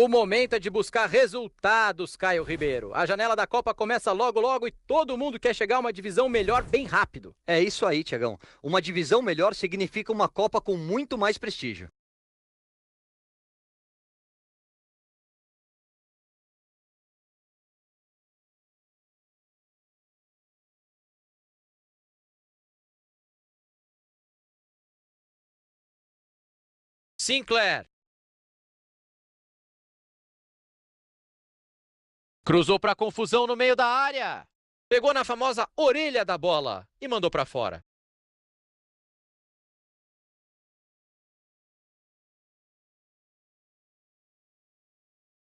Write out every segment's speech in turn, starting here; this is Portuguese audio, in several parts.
O momento é de buscar resultados, Caio Ribeiro. A janela da Copa começa logo, logo e todo mundo quer chegar a uma divisão melhor bem rápido. É isso aí, Tiagão. Uma divisão melhor significa uma Copa com muito mais prestígio. Sinclair. Cruzou para confusão no meio da área. Pegou na famosa orelha da bola e mandou para fora.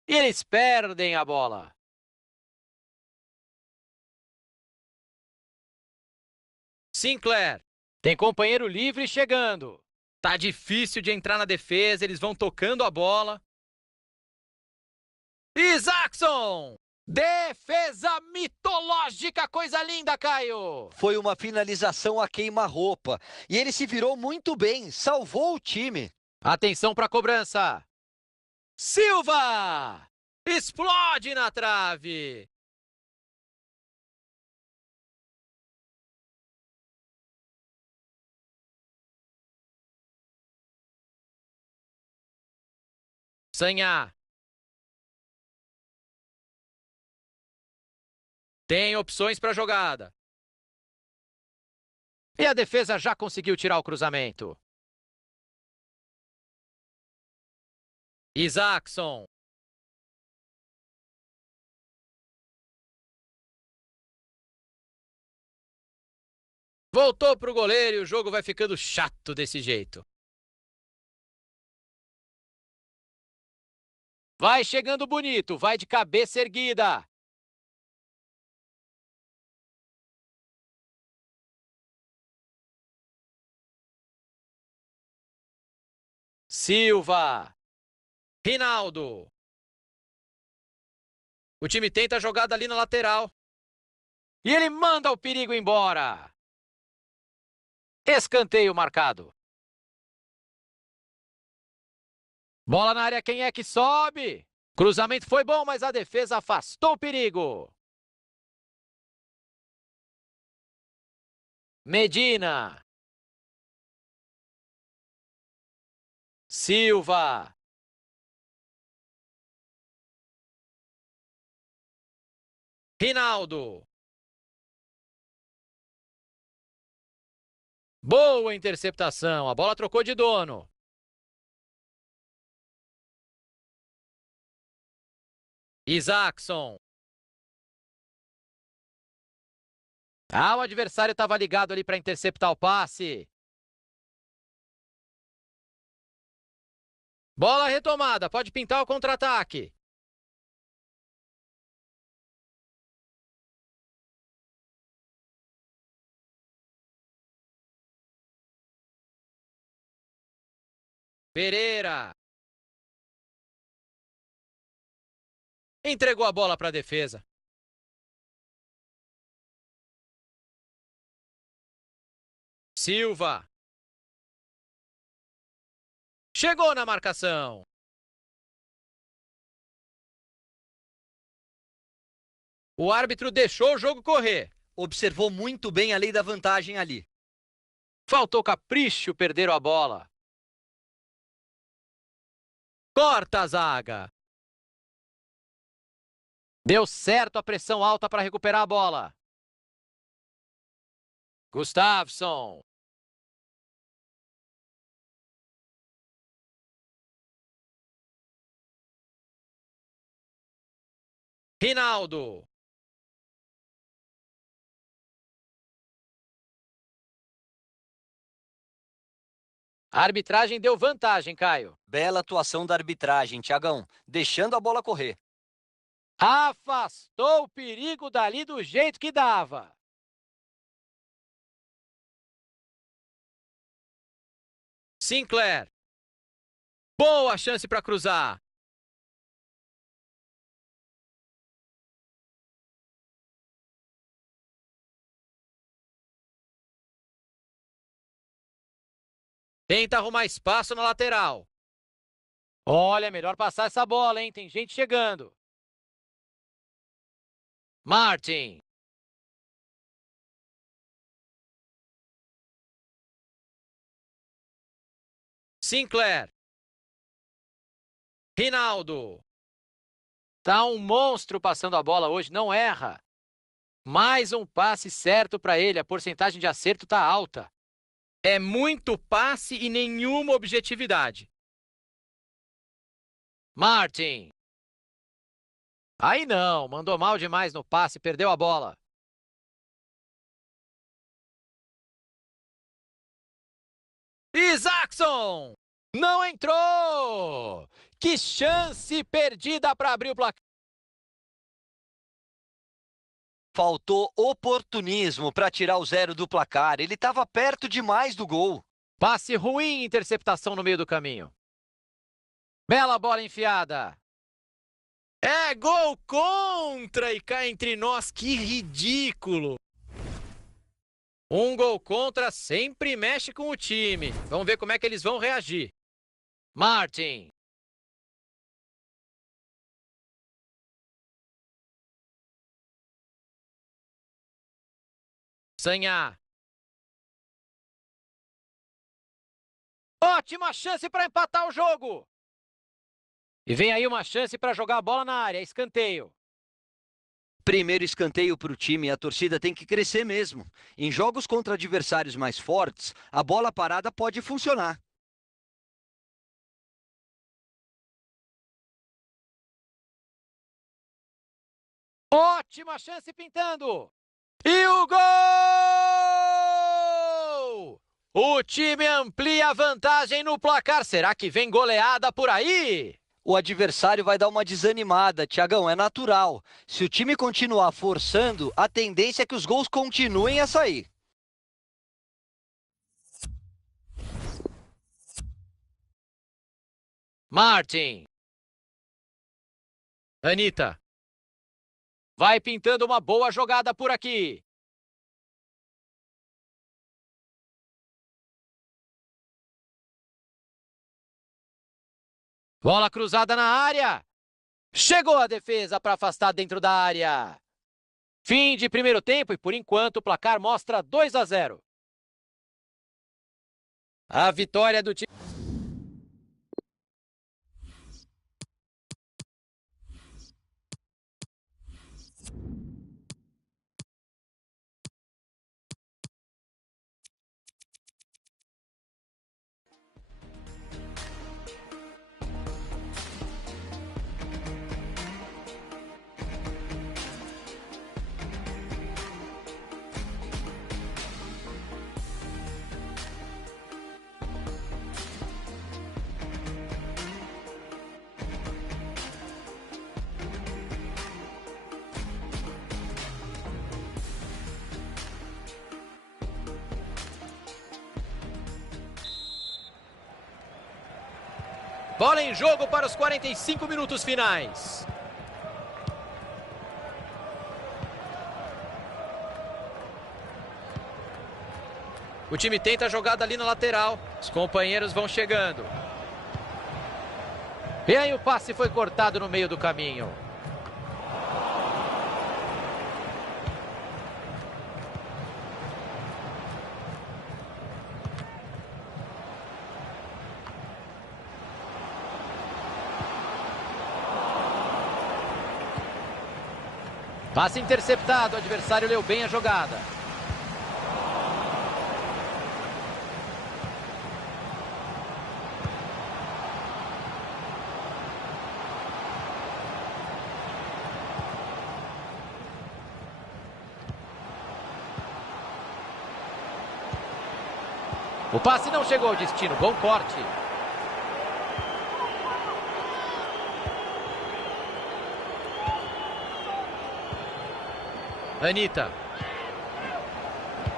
E eles perdem a bola. Sinclair. Tem companheiro livre chegando. Tá difícil de entrar na defesa, eles vão tocando a bola. Isaacson! Defesa mitológica, coisa linda, Caio! Foi uma finalização a queima-roupa. E ele se virou muito bem, salvou o time. Atenção para a cobrança. Silva! Explode na trave! Sanhá. Tem opções para a jogada. E a defesa já conseguiu tirar o cruzamento. Isaacson. Voltou para o goleiro e o jogo vai ficando chato desse jeito. Vai chegando bonito, vai de cabeça erguida. Silva. Rinaldo. O time tenta a jogada ali na lateral. E ele manda o perigo embora. Escanteio marcado. Bola na área, quem é que sobe? Cruzamento foi bom, mas a defesa afastou o perigo. Medina. Silva. Rinaldo. Boa interceptação, a bola trocou de dono. Isaacson. O adversário estava ligado ali para interceptar o passe. Bola retomada, pode pintar o contra-ataque. Pereira. Entregou a bola para a defesa. Silva. Chegou na marcação. O árbitro deixou o jogo correr. Observou muito bem a lei da vantagem ali. Faltou capricho, perderam a bola. Corta a zaga. Deu certo a pressão alta para recuperar a bola. Gustafsson. Rinaldo. A arbitragem deu vantagem, Caio. Bela atuação da arbitragem, Tiagão, deixando a bola correr. Afastou o perigo dali do jeito que dava. Sinclair. Boa chance para cruzar. Tenta arrumar espaço na lateral. Olha, melhor passar essa bola, hein? Tem gente chegando. Martin. Sinclair. Rinaldo. Tá um monstro passando a bola hoje, não erra. Mais um passe certo para ele, a porcentagem de acerto tá alta. É muito passe e nenhuma objetividade. Martin. Aí não, mandou mal demais no passe, perdeu a bola. Isaacson! Não entrou! Que chance perdida para abrir o placar. Faltou oportunismo para tirar o 0 do placar. Ele estava perto demais do gol. Passe ruim, interceptação no meio do caminho. Bela bola enfiada. É gol contra e cá entre nós, que ridículo. Um gol contra sempre mexe com o time. Vamos ver como é que eles vão reagir. Martin. Sanhá. Ótima chance para empatar o jogo. E vem aí uma chance para jogar a bola na área, escanteio. Primeiro escanteio para o time, a torcida tem que crescer mesmo. Em jogos contra adversários mais fortes, a bola parada pode funcionar. Ótima chance pintando. E o gol! O time amplia a vantagem no placar. Será que vem goleada por aí? O adversário vai dar uma desanimada, Thiagão, é natural. Se o time continuar forçando, a tendência é que os gols continuem a sair. Martin. Anitta. Vai pintando uma boa jogada por aqui. Bola cruzada na área. Chegou a defesa para afastar dentro da área. Fim de primeiro tempo e, por enquanto, o placar mostra 2-0. A vitória do time... Bola em jogo para os 45 minutos finais. O time tenta a jogada ali na lateral. Os companheiros vão chegando. E aí o passe foi cortado no meio do caminho. Passe interceptado, o adversário leu bem a jogada. O passe não chegou ao destino, bom corte. Anitta.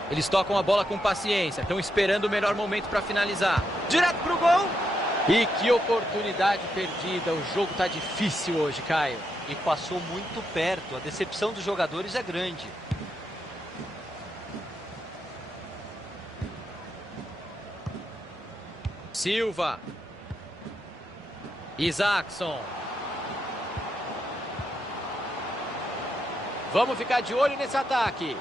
Eles tocam a bola com paciência. Estão esperando o melhor momento para finalizar. Direto pro gol. E que oportunidade perdida. O jogo tá difícil hoje, Caio. E passou muito perto. A decepção dos jogadores é grande. Silva. Isaacson. Vamos ficar de olho nesse ataque.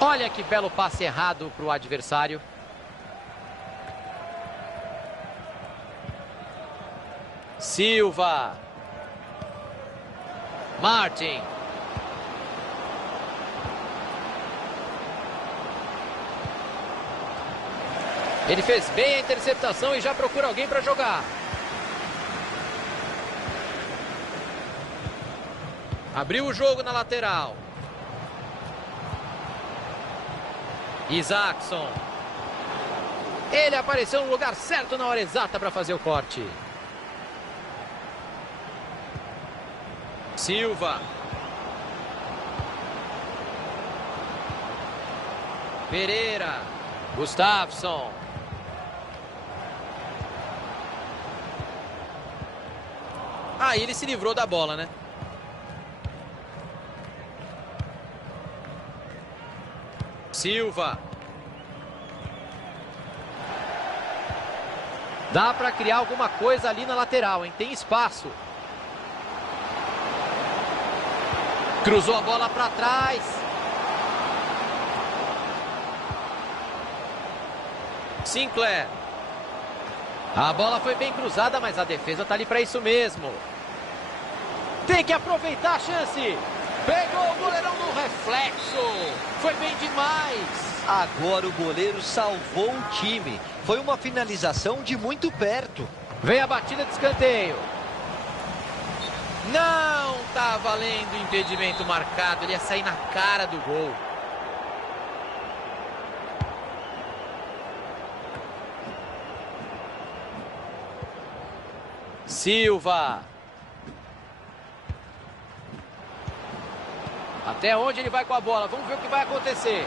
Olha que belo passe errado para o adversário. Silva. Martin. Ele fez bem a interceptação e já procura alguém para jogar. Abriu o jogo na lateral. Isaacson. Ele apareceu no lugar certo na hora exata para fazer o corte. Silva. Pereira. Gustafsson. Aí ele se livrou da bola, né? Silva. Dá para criar alguma coisa ali na lateral, hein? Tem espaço. Cruzou a bola para trás. Sinclair. A bola foi bem cruzada, mas a defesa está ali para isso mesmo. Tem que aproveitar a chance. Pegou o goleirão no reflexo. Foi bem demais. Agora o goleiro salvou o time. Foi uma finalização de muito perto. Vem a batida de escanteio. Não tá valendo impedimento marcado. Ele ia sair na cara do gol. Silva. Até onde ele vai com a bola? Vamos ver o que vai acontecer.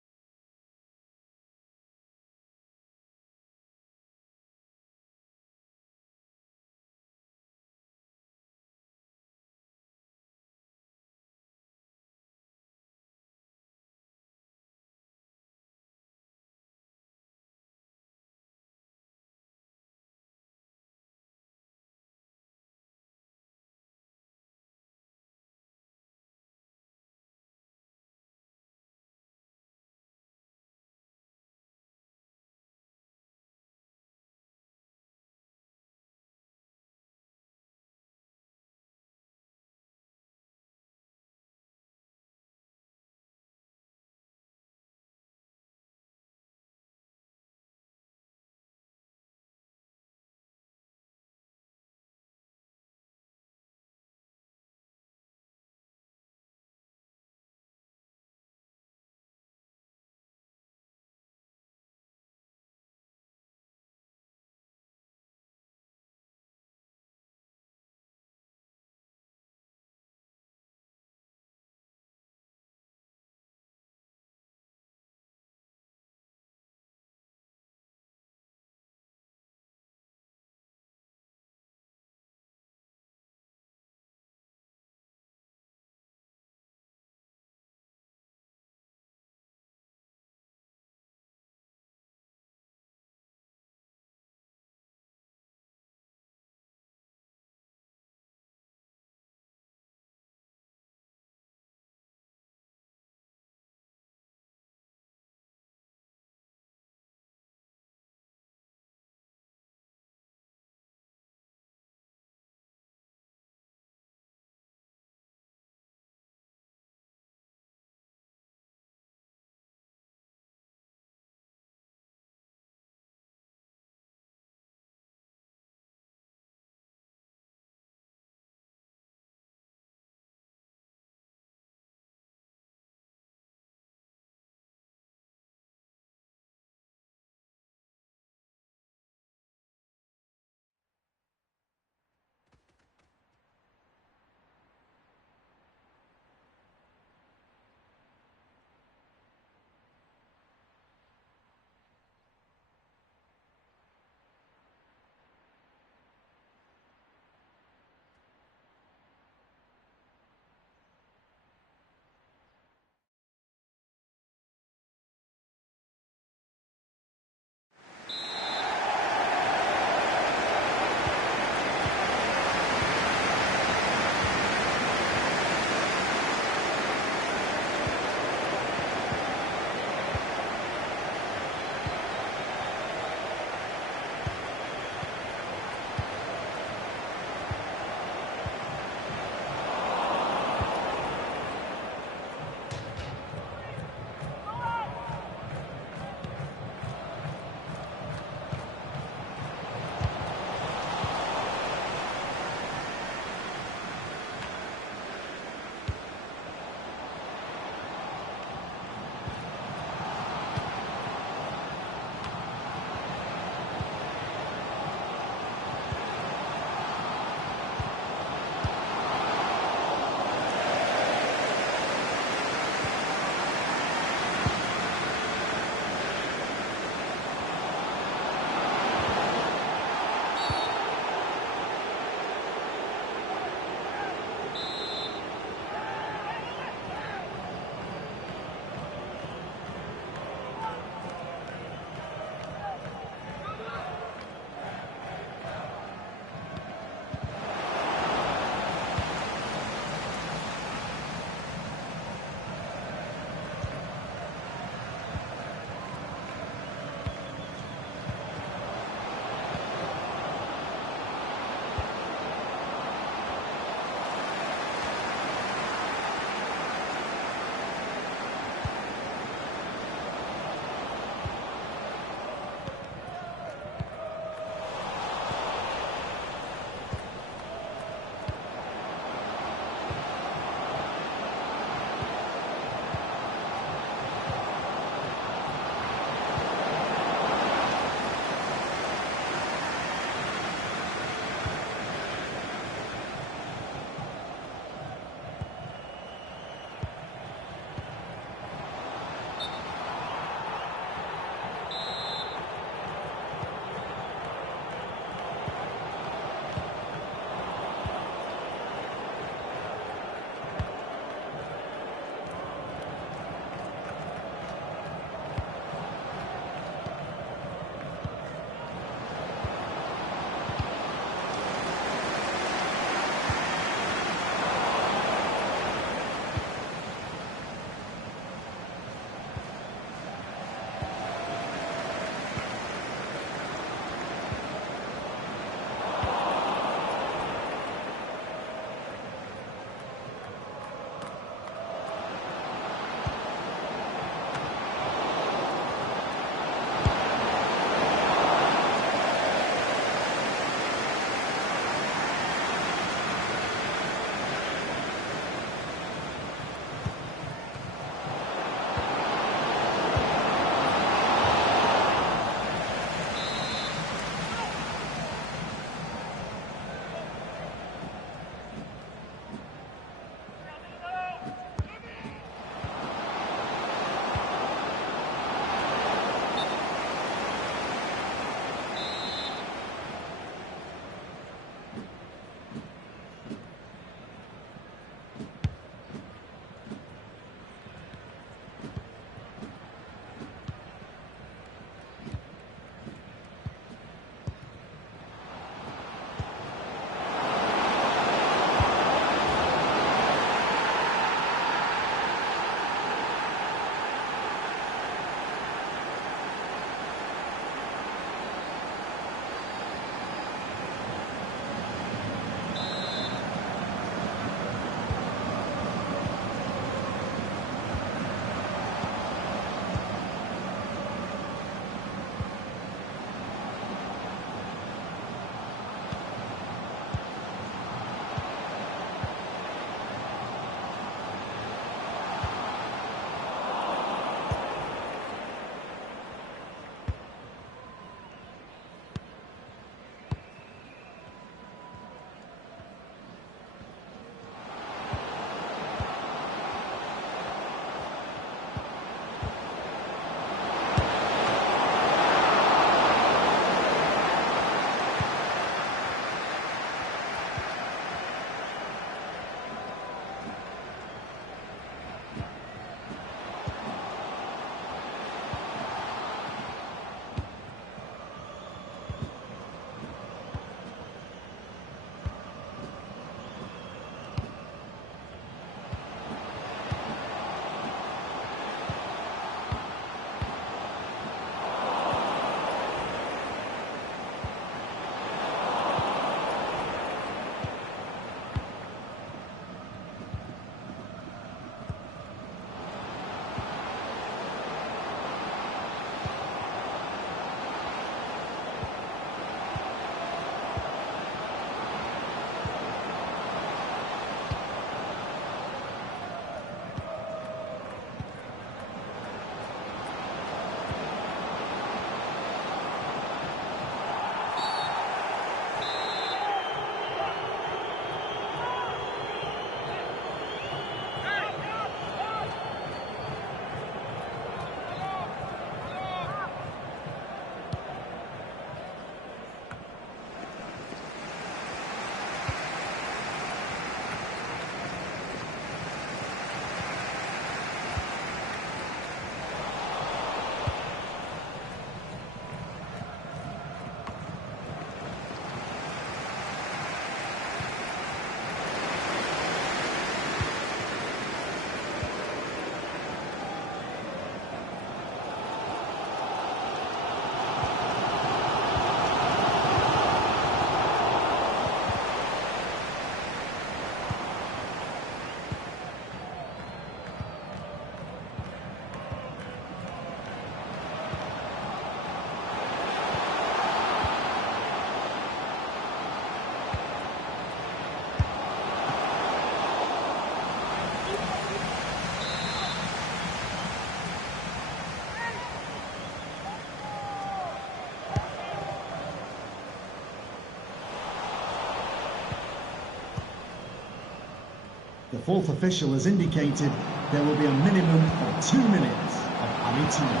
The fourth official has indicated there will be a minimum of 2 minutes of added time.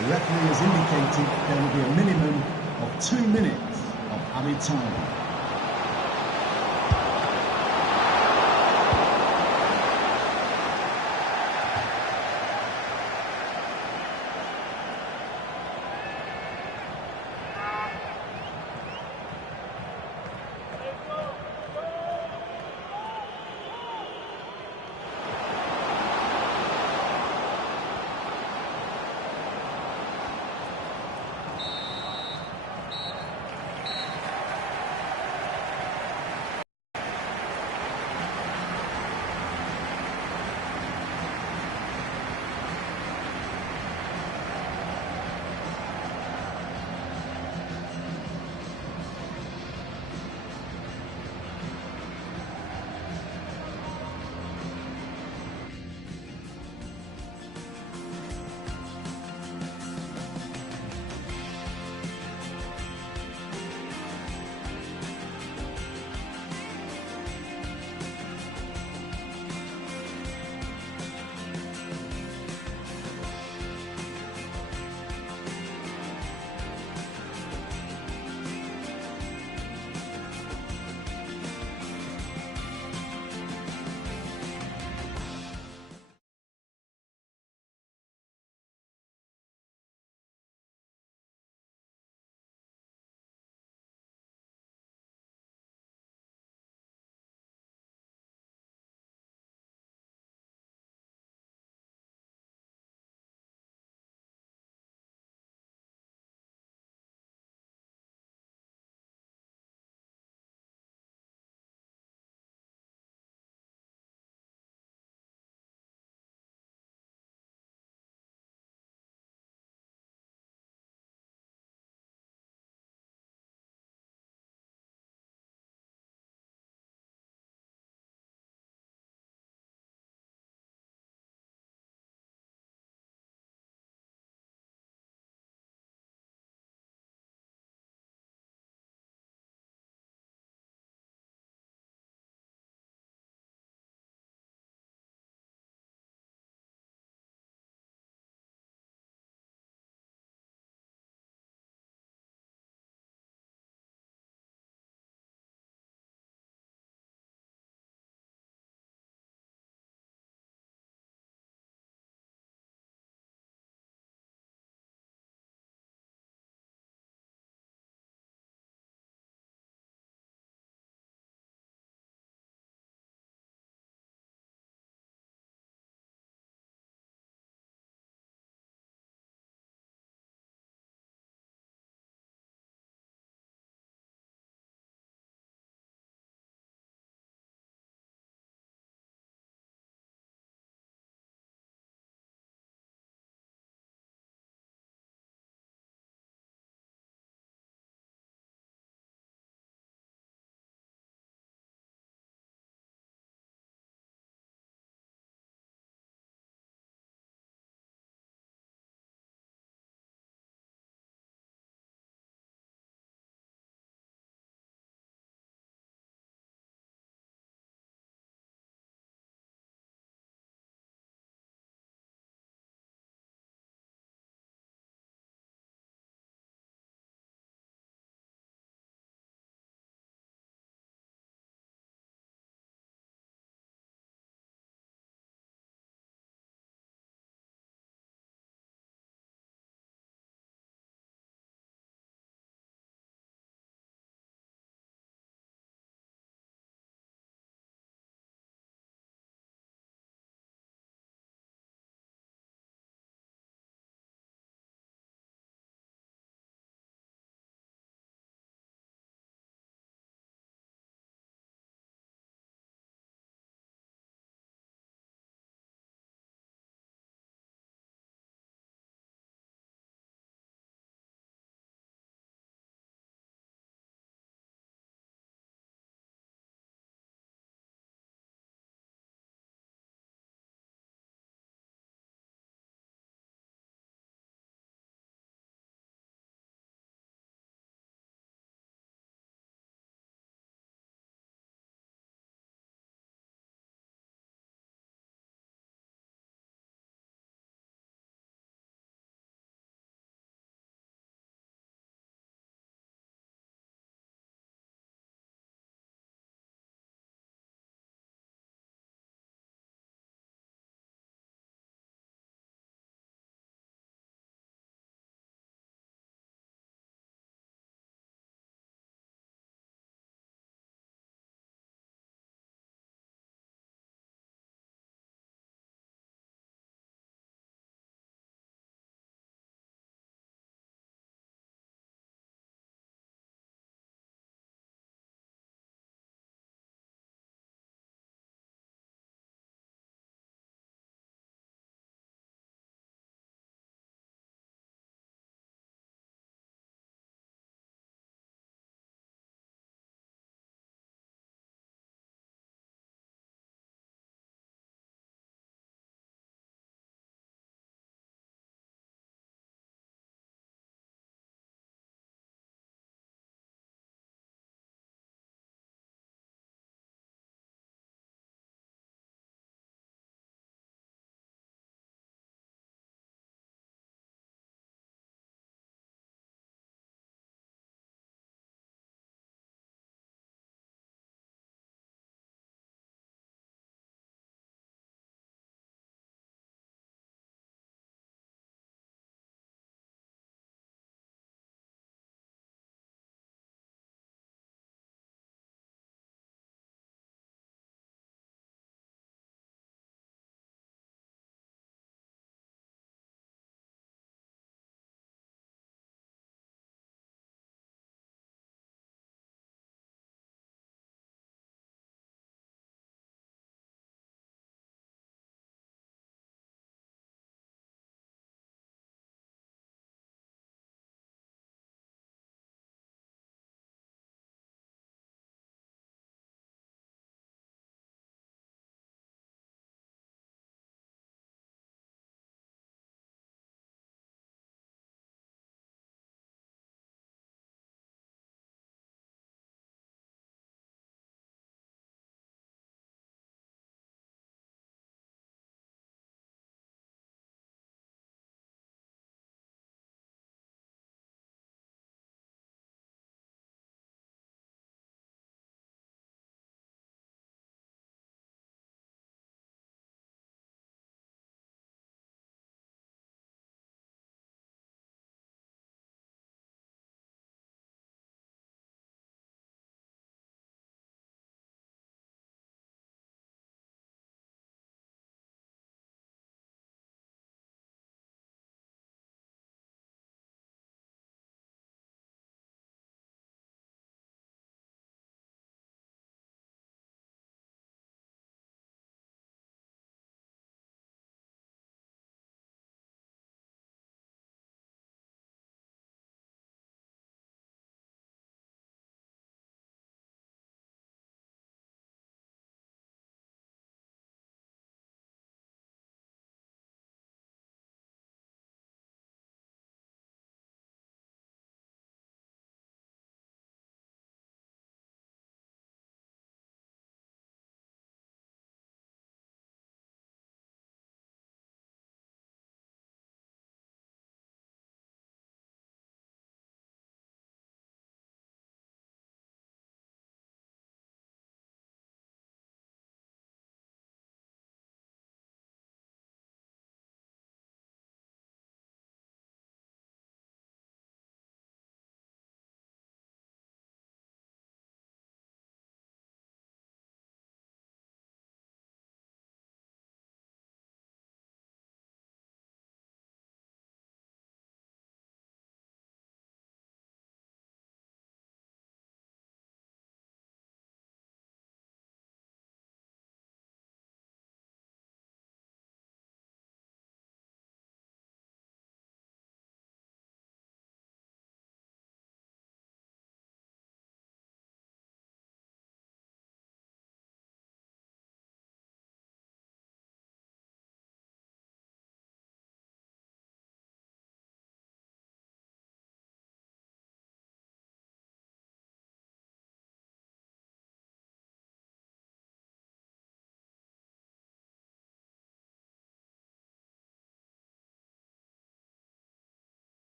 The referee has indicated there will be a minimum of 2 minutes of added time.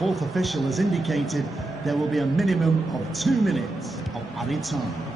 fourth official has indicated there will be a minimum of 2 minutes of added time.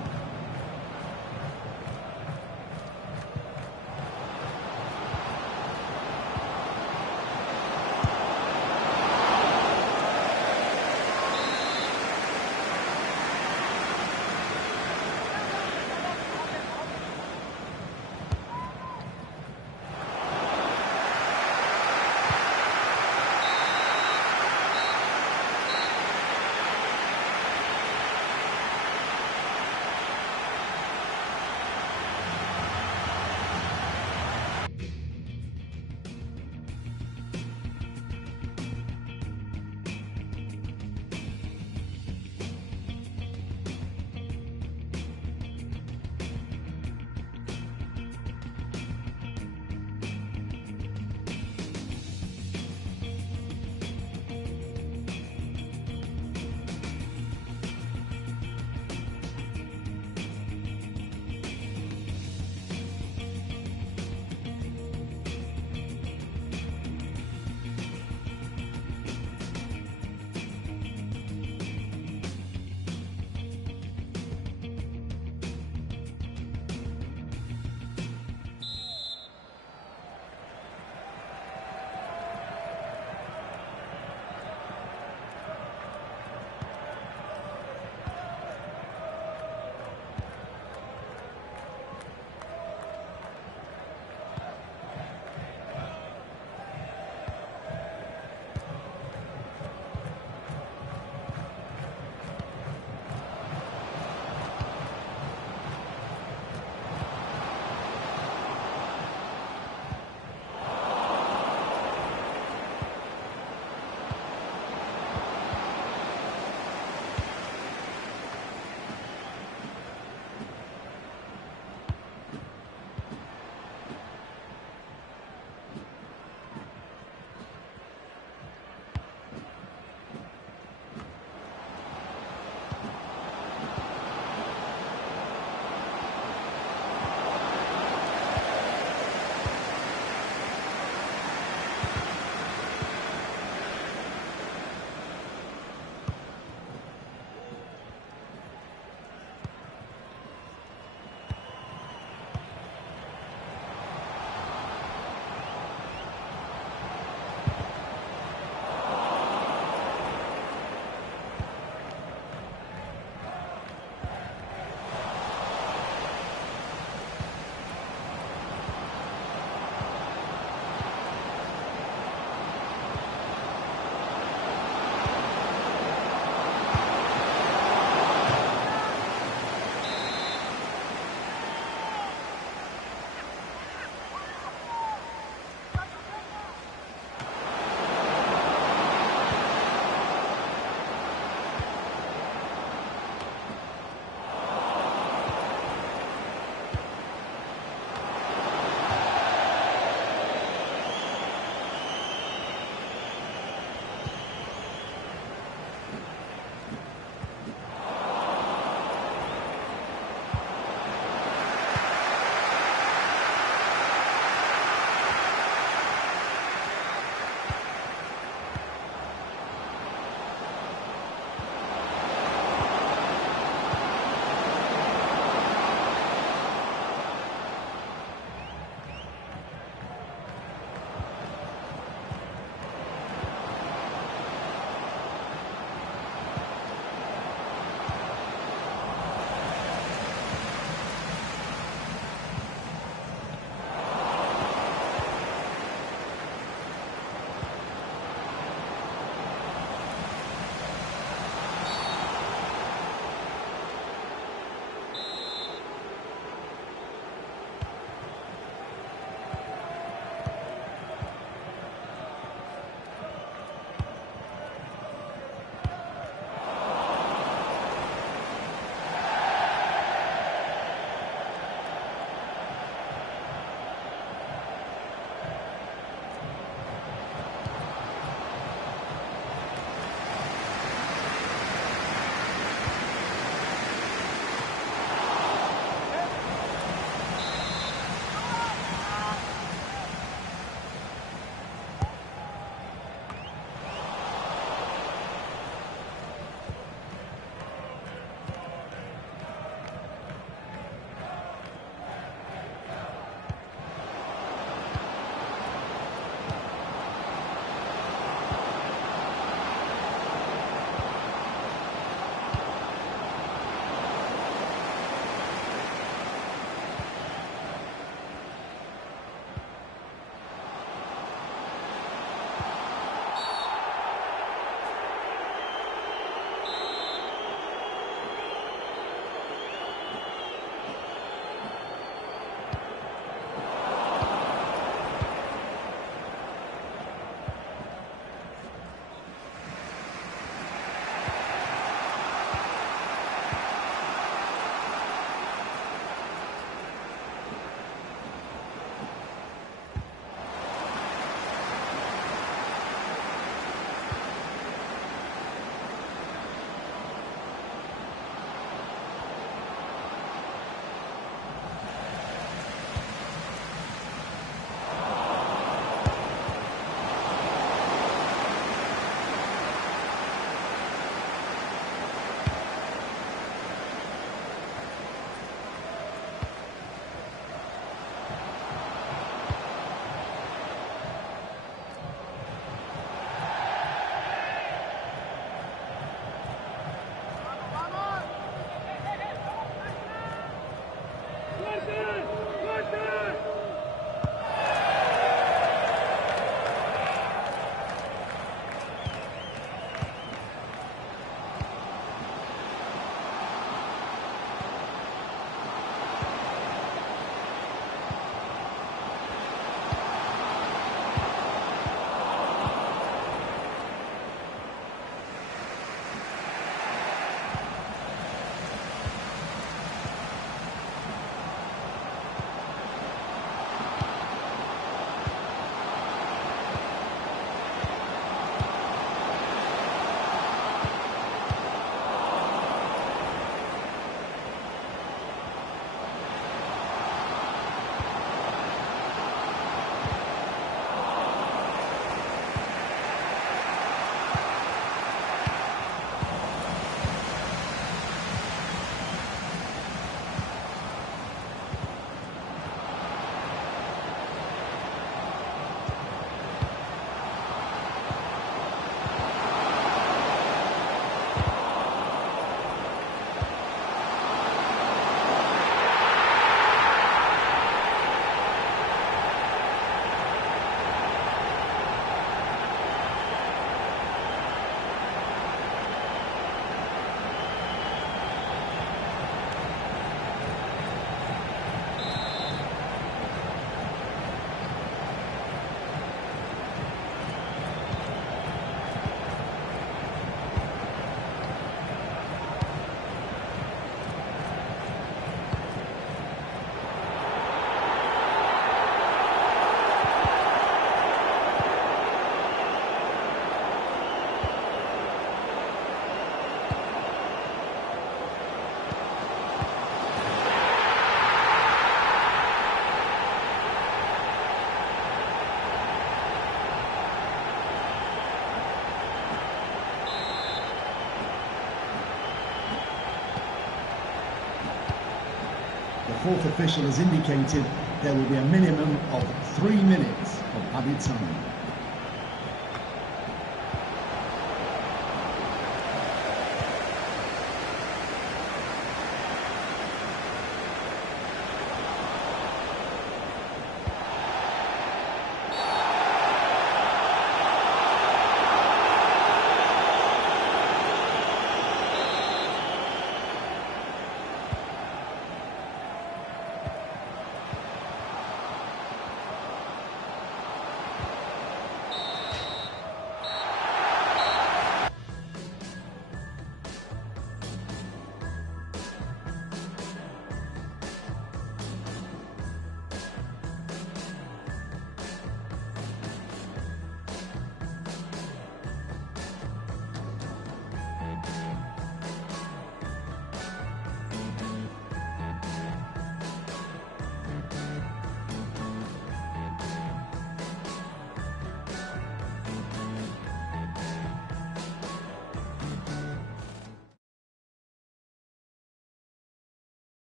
fourth official has indicated there will be a minimum of 3 minutes of added time.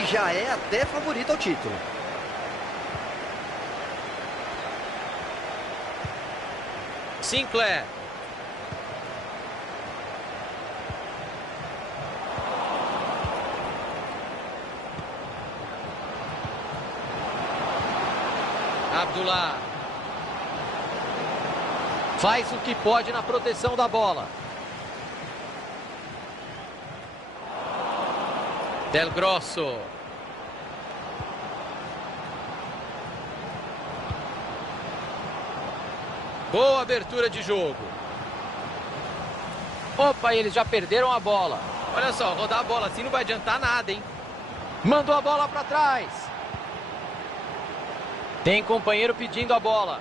que já é até favorito ao título. Sinclair. Abdullah. Faz o que pode na proteção da bola. Del Grosso. Boa abertura de jogo. Opa, eles já perderam a bola. Olha só, rodar a bola assim não vai adiantar nada, hein? Mandou a bola para trás. Tem companheiro pedindo a bola.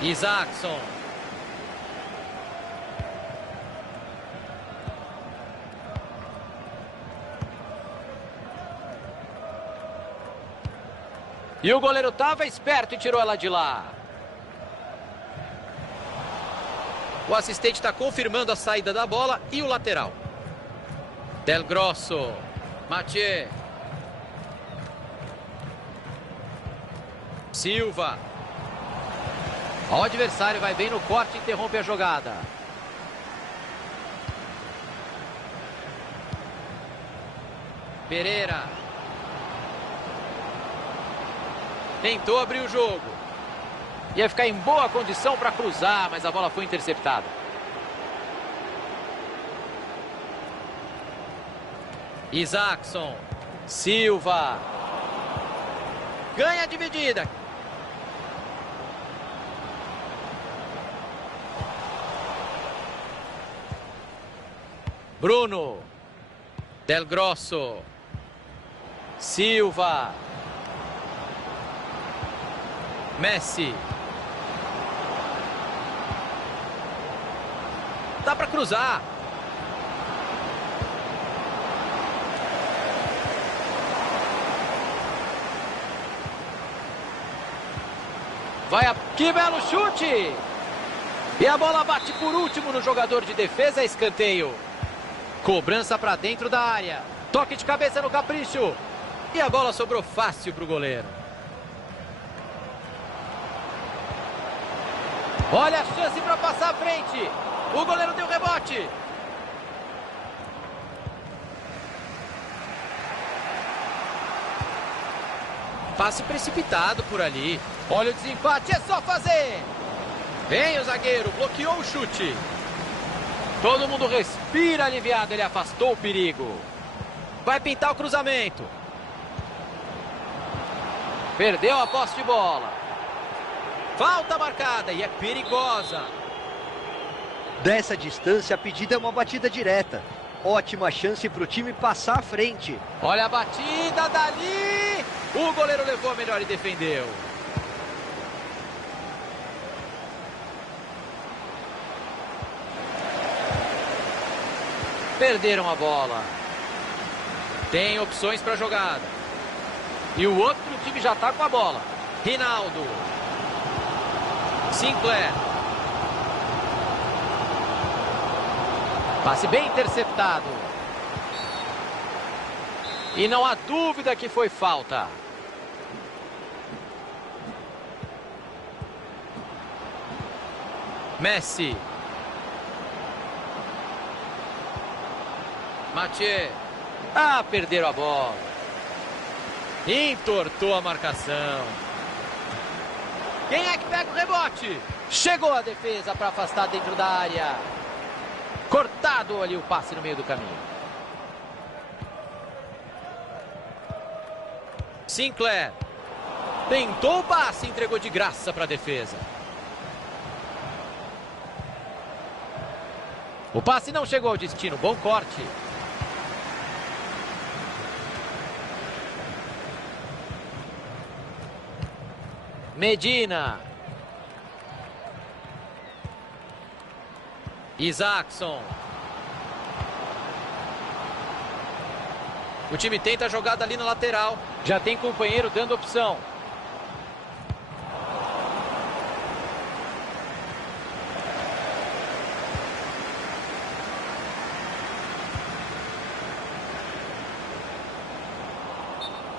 Isaacson. E o goleiro estava esperto e tirou ela de lá. O assistente está confirmando a saída da bola e o lateral. Del Grosso. Mathieu. Silva. O adversário vai bem no corte e interrompe a jogada. Pereira. Tentou abrir o jogo. Ia ficar em boa condição para cruzar, mas a bola foi interceptada. Isaacson. Silva. Ganha a dividida. Bruno. Del Grosso. Silva. Messi. Dá para cruzar. Vai a... Que belo chute! E a bola bate por último no jogador de defesa, escanteio. Cobrança para dentro da área. Toque de cabeça no capricho. E a bola sobrou fácil para o goleiro. Olha a chance para passar à frente. O goleiro deu rebote. Passe precipitado por ali. Olha o desempate, é só fazer. Vem o zagueiro, bloqueou o chute. Todo mundo respira aliviado, ele afastou o perigo. Vai pintar o cruzamento. Perdeu a posse de bola. Falta marcada e é perigosa. Dessa distância, a pedida é uma batida direta. Ótima chance para o time passar à frente. Olha a batida dali. O goleiro levou a melhor e defendeu. Perderam a bola. Tem opções para a jogada. E o outro time já está com a bola. Rinaldo. Sinclair. Passe bem interceptado. E não há dúvida que foi falta. Messi. Mathieu. Ah, perderam a bola. Entortou a marcação. Quem é que pega o rebote? Chegou a defesa para afastar dentro da área. Cortado ali o passe no meio do caminho. Sinclair. Tentou o passe, entregou de graça para a defesa. O passe não chegou ao destino, bom corte. Medina. Isaacson. O time tenta a jogada ali na lateral. Já tem companheiro dando opção.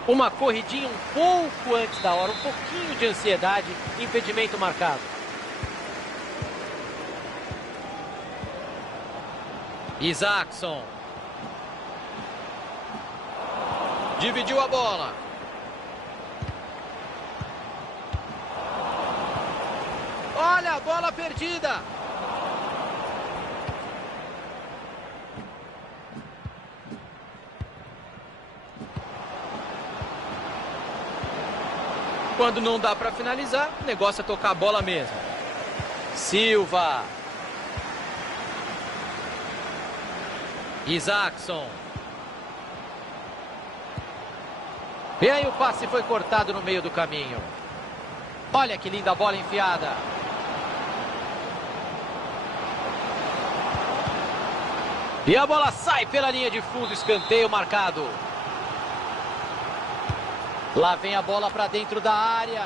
Uma corridinha um pouco antes da hora, um pouquinho de ansiedade, impedimento marcado. Isaacson. Dividiu a bola. Olha a bola perdida. Quando não dá para finalizar, o negócio é tocar a bola mesmo. Silva. Isaacson. E aí o passe foi cortado no meio do caminho. Olha que linda bola enfiada. E a bola sai pela linha de fundo, escanteio marcado. Lá vem a bola para dentro da área.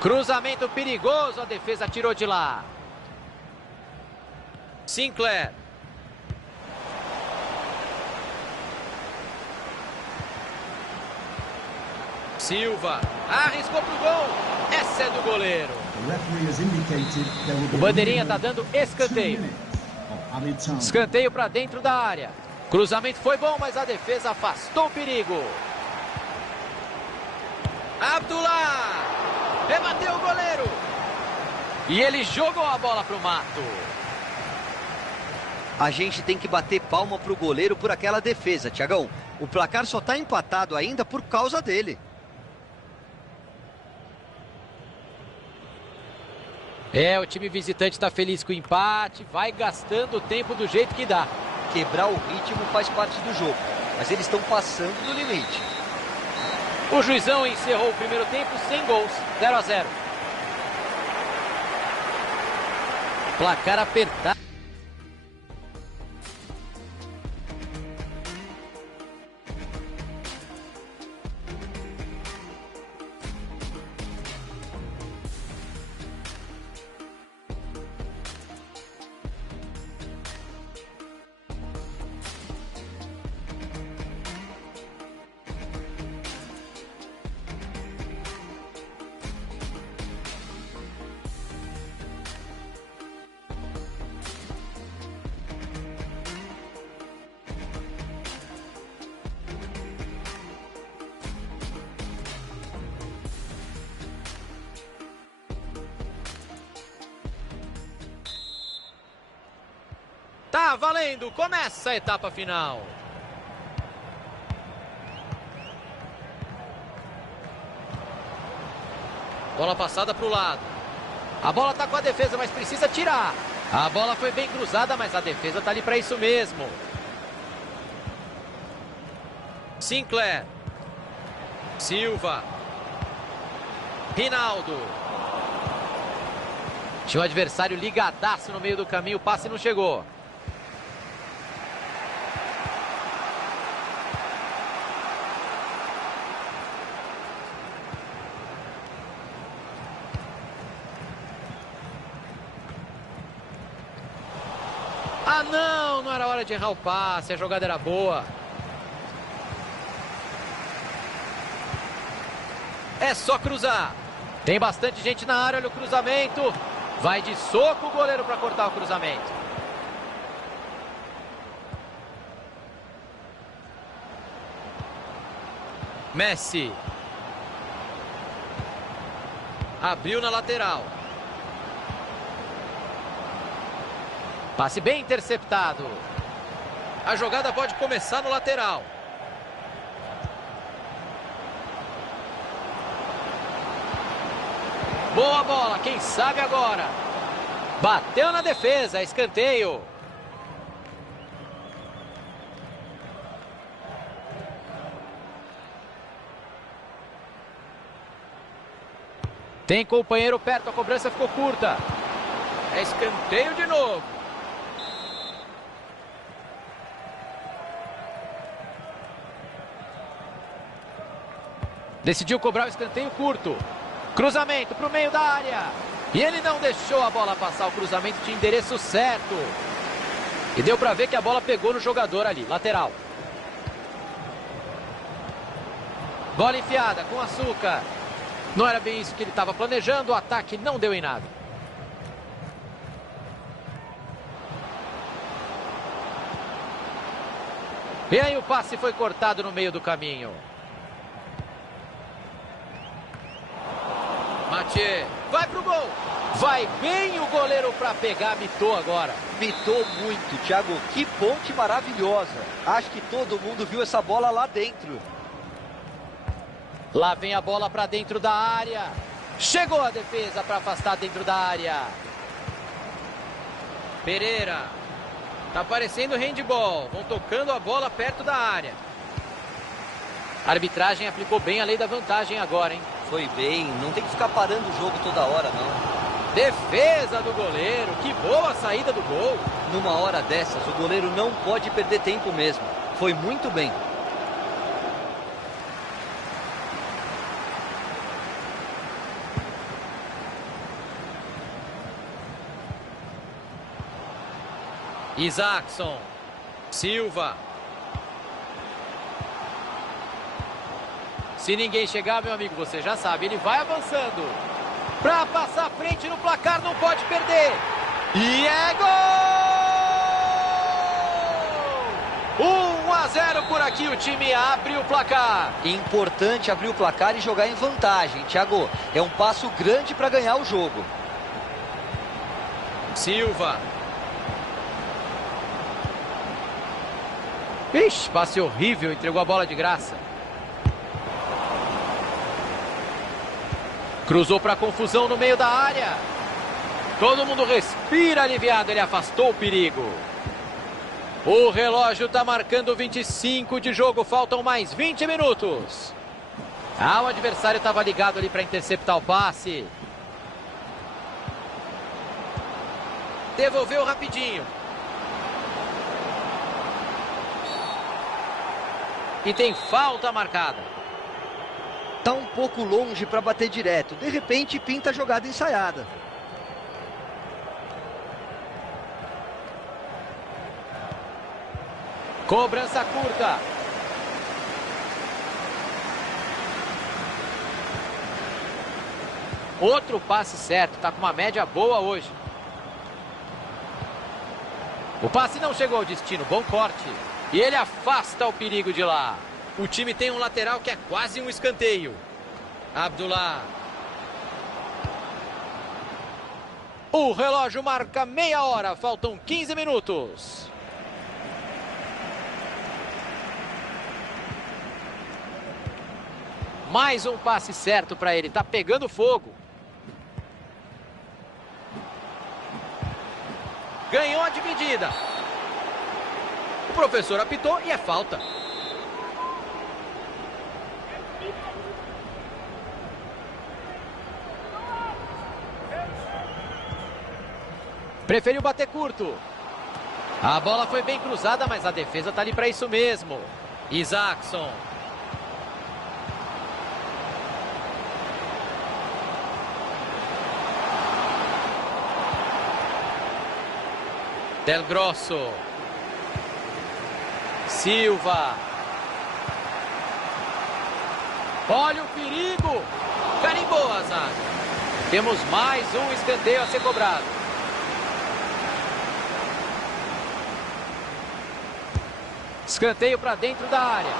Cruzamento perigoso, a defesa tirou de lá. Sinclair. Silva. Arriscou pro gol. Essa é do goleiro. O bandeirinha está dando escanteio. Escanteio para dentro da área. Cruzamento foi bom, mas a defesa afastou o perigo. Abdullah. Rebateu o goleiro. E ele jogou a bola pro mato. A gente tem que bater palma pro goleiro por aquela defesa, Thiagão. O placar só tá empatado ainda por causa dele. É, o time visitante está feliz com o empate, vai gastando o tempo do jeito que dá. Quebrar o ritmo faz parte do jogo, mas eles estão passando do limite. O Juizão encerrou o primeiro tempo sem gols, 0-0. Placar apertado. Tá valendo, começa a etapa final. Bola passada para o lado. A bola tá com a defesa, mas precisa tirar. A bola foi bem cruzada, mas a defesa tá ali para isso mesmo. Sinclair. Silva. Rinaldo. Tinha o adversário ligadaço no meio do caminho, o passe não chegou. Ah, não era hora de errar o passe, a jogada era boa. É só cruzar. Tem bastante gente na área, olha o cruzamento. Vai de soco o goleiro para cortar o cruzamento. Messi. Abriu na lateral. Passe bem interceptado. A jogada pode começar no lateral. Boa bola, quem sabe agora. Bateu na defesa, escanteio. Tem companheiro perto, a cobrança ficou curta. É escanteio de novo. Decidiu cobrar o escanteio curto. Cruzamento para o meio da área. E ele não deixou a bola passar, o cruzamento de endereço certo. E deu para ver que a bola pegou no jogador ali, lateral. Bola enfiada com açúcar. Não era bem isso que ele estava planejando. O ataque não deu em nada. E aí o passe foi cortado no meio do caminho. Mathieu vai pro gol. Vai bem o goleiro para pegar. Mitou agora. Mitou muito, Thiago. Que ponte maravilhosa. Acho que todo mundo viu essa bola lá dentro. Lá vem a bola para dentro da área. Chegou a defesa para afastar dentro da área. Pereira. Tá parecendo handball. Vão tocando a bola perto da área. A arbitragem aplicou bem a lei da vantagem agora, hein? Foi bem. Não tem que ficar parando o jogo toda hora, não. Defesa do goleiro. Que boa saída do gol. Numa hora dessas, o goleiro não pode perder tempo mesmo. Foi muito bem. Isaacson. Silva. Se ninguém chegar, meu amigo, você já sabe, ele vai avançando. Para passar à frente no placar, não pode perder. E é gol! 1-0 por aqui, o time abre o placar. Importante abrir o placar e jogar em vantagem, Thiago. É um passo grande para ganhar o jogo. Silva. Ixi, passe horrível, entregou a bola de graça. Cruzou para confusão no meio da área. Todo mundo respira aliviado, ele afastou o perigo. O relógio está marcando 25 de jogo, faltam mais 20 minutos. O adversário estava ligado ali para interceptar o passe. Devolveu rapidinho. E tem falta marcada. Tá um pouco longe para bater direto. De repente, pinta a jogada ensaiada. Cobrança curta. Outro passe certo. Tá com uma média boa hoje. O passe não chegou ao destino. Bom corte. E ele afasta o perigo de lá. O time tem um lateral que é quase um escanteio. Abdullah. O relógio marca meia hora. Faltam 15 minutos. Mais um passe certo para ele. Tá pegando fogo. Ganhou a dividida. O professor apitou e é falta. Preferiu bater curto. A bola foi bem cruzada, mas a defesa tá ali para isso mesmo. Isaacson. Del Grosso. Silva. Olha o perigo. Carimbou a zaga. Temos mais um escanteio a ser cobrado. Escanteio para dentro da área.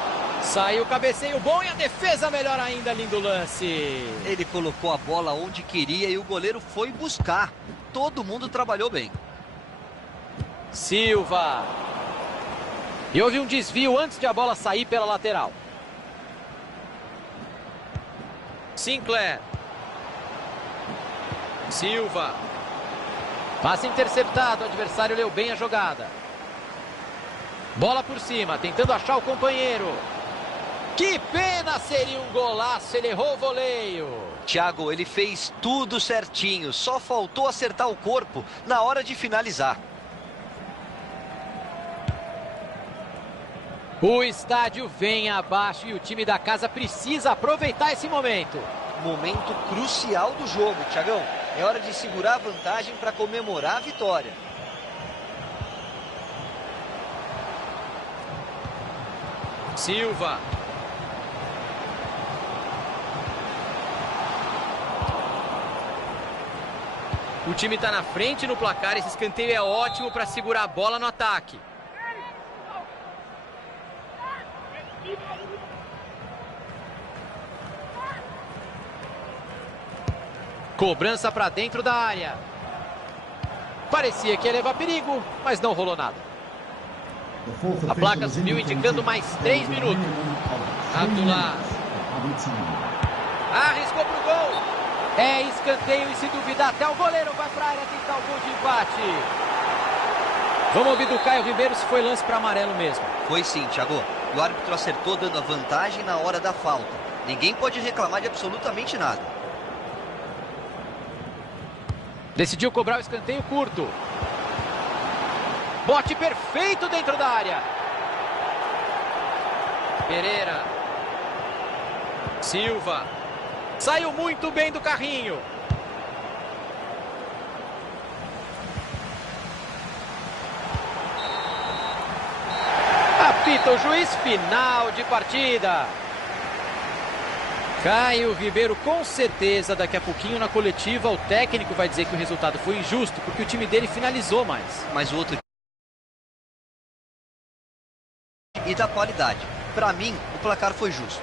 Saiu o cabeceio bom e a defesa melhor ainda. Lindo lance. Ele colocou a bola onde queria e o goleiro foi buscar. Todo mundo trabalhou bem. Silva. E houve um desvio antes de a bola sair pela lateral. Sinclair. Silva. Passe interceptado. O adversário leu bem a jogada. Bola por cima, tentando achar o companheiro. Que pena, seria um golaço. Ele errou o voleio. Thiago, ele fez tudo certinho. Só faltou acertar o corpo na hora de finalizar. O estádio vem abaixo e o time da casa precisa aproveitar esse momento. Momento crucial do jogo, Thiagão. É hora de segurar a vantagem para comemorar a vitória. Silva. O time está na frente no placar. Esse escanteio é ótimo para segurar a bola no ataque. Cobrança para dentro da área. Parecia que ia levar perigo, mas não rolou nada. A placa subiu indicando mais 3 minutos. Abdullah arriscou pro gol. É escanteio e, se duvidar, até o goleiro vai pra área tentar o gol de empate. Vamos ouvir do Caio Ribeiro se foi lance para amarelo mesmo. Foi sim, Thiago. E o árbitro acertou dando a vantagem na hora da falta. Ninguém pode reclamar de absolutamente nada. Decidiu cobrar o escanteio curto. Bote perfeito dentro da área. Pereira. Silva. Saiu muito bem do carrinho. Apita o juiz, final de partida. Caio Ribeiro, com certeza, daqui a pouquinho na coletiva, o técnico vai dizer que o resultado foi injusto, porque o time dele finalizou mais. Mas o outro... E da qualidade. Para mim, o placar foi justo.